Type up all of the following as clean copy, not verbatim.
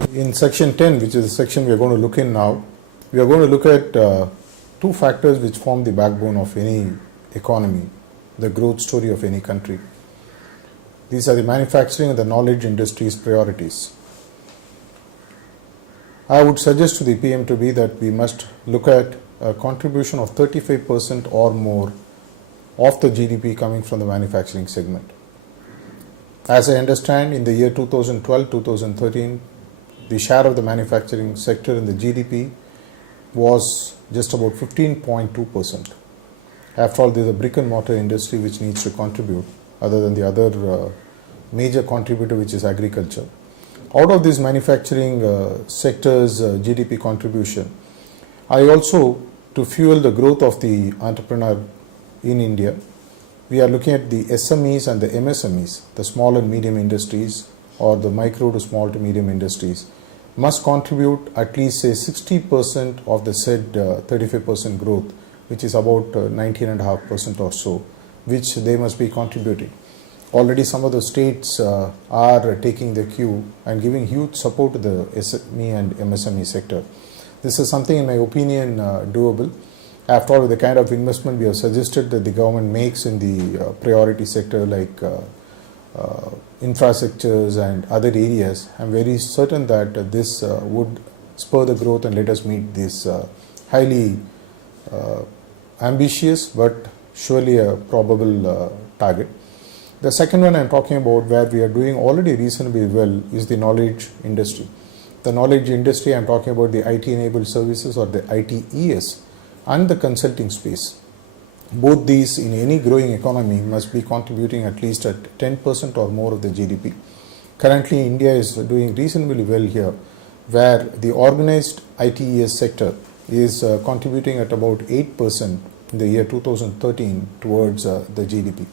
In section 10, which is the section we are going to look in now, we are going to look at two factors which form the backbone of any economy, the growth story of any country. These are the manufacturing and the knowledge industry's priorities. I would suggest to the PM to be that we must look at a contribution of 35% or more of the GDP coming from the manufacturing segment. As I understand, in the year 2012-2013, the share of the manufacturing sector in the GDP was just about 15.2%. After all, there is a brick and mortar industry which needs to contribute, other than the other major contributor, which is agriculture. Out of this manufacturing sector's GDP contribution, I also, to fuel the growth of the entrepreneur in India, we are looking at the SMEs and the MSMEs, the small and medium industries, or the micro to small to medium industries, must contribute at least say 60% of the said 35% growth, which is about 19.5% or so, which they must be contributing. Already some of the states are taking the cue and giving huge support to the SME and MSME sector. This is something, in my opinion, doable. After all, with the kind of investment we have suggested that the government makes in the priority sector like infrastructures and other areas, I am very certain that this would spur the growth and let us meet this highly ambitious but surely a probable target. The second one I am talking about, where we are doing already reasonably well, is the knowledge industry. The knowledge industry, I am talking about the IT enabled services or the ITES and the consulting space. Both these in any growing economy must be contributing at least at 10% or more of the GDP. Currently, India is doing reasonably well here, where the organized ITES sector is contributing at about 8% in the year 2013 towards the GDP.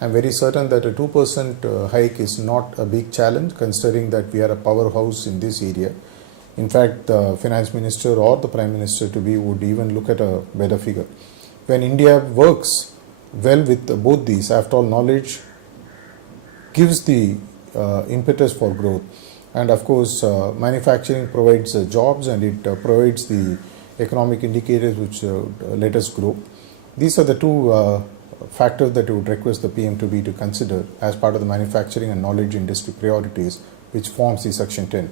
I am very certain that a 2% hike is not a big challenge, considering that we are a powerhouse in this area. In fact, the finance minister or the prime minister to be would even look at a better figure. When India works well with both these, after all, knowledge gives the impetus for growth, and of course manufacturing provides jobs, and it provides the economic indicators which let us grow. These are the two factors that I would request the PM to be to consider as part of the manufacturing and knowledge industry priorities, which forms the section 10.